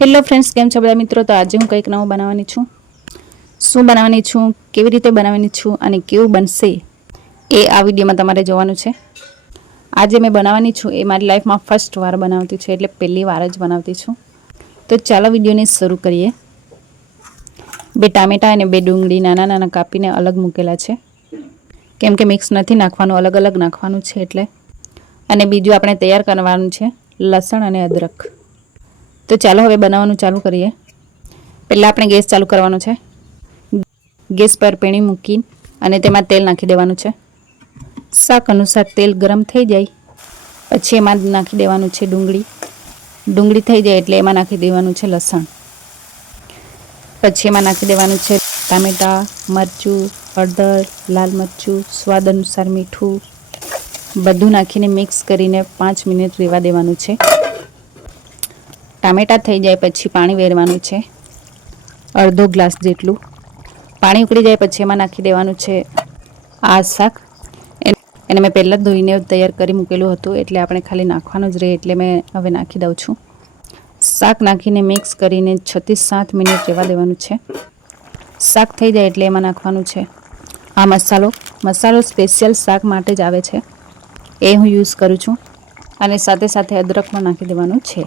Hello friends, કેમ છો બધા મિત્રો? તો આજે હું કંઈક નવું બનાવવાની છું. શું બનાવવાની છું, કેવી રીતે બનાવવાની છું અને કેવું બનશે એ આ વિડીયોમાં તમારે જોવાનું છે. આજે મેં બનાવવાની છું એ મારી લાઈફમાં ફર્સ્ટ વાર બનાવતી છું, એટલે પહેલી વાર જ બનાવતી છું. તો ચાલો વિડીયોને શરૂ કરીએ. 2 ટામેટાં અને 2 ડુંગળી નાના નાના કાપીને અલગ મૂકેલા છે, કેમ કે મિક્સ નથી નાખવાનું, અલગ અલગ નાખવાનું છે એટલે. અને બીજું આપણે તૈયાર કરવાનું છે લસણ અને અદરક. તો ચાલો હવે બનાવવાનું ચાલુ કરીએ. પહેલાં આપણે ગેસ ચાલુ કરવાનો છે. ગેસ પર પેણી મૂકી અને તેમાં તેલ નાખી દેવાનું છે. શાક અનુસાર તેલ ગરમ થઈ જાય પછી એમાં નાખી દેવાનું છે ડુંગળી. ડુંગળી થઈ જાય એટલે એમાં નાખી દેવાનું છે લસણ. પછી એમાં નાખી દેવાનું છે ટામેટાં, મરચું, હળદર, લાલ મરચું, સ્વાદ અનુસાર મીઠું, બધું નાખીને મિક્સ કરીને 5 મિનિટ રહેવા દેવાનું છે. ટામેટાં થઈ જાય પછી પાણી વેરવાનું છે, અડધો ગ્લાસ જેટલું. પાણી ઉકળી જાય પછી એમાં નાખી દેવાનું છે આ શાક. એને મેં પહેલાં જ ધોઈને તૈયાર કરી મૂકેલું હતું, એટલે આપણે ખાલી નાખવાનું જ રહે, એટલે મેં હવે નાખી દઉં છું. શાક નાખીને મિક્સ કરીને 6 થી 7 મિનિટ રહેવા દેવાનું છે. શાક થઈ જાય એટલે એમાં નાખવાનું છે આ મસાલો સ્પેશિયલ શાક માટે જ આવે છે, એ હું યુઝ કરું છું. અને સાથે સાથે અદરક પણ નાખી દેવાનું છે.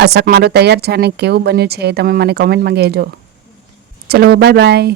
આ શાક મારું તૈયાર છે અને કેવું બન્યું છે એ તમે મને કોમેન્ટમાં કહેજો. ચલો બાય બાય.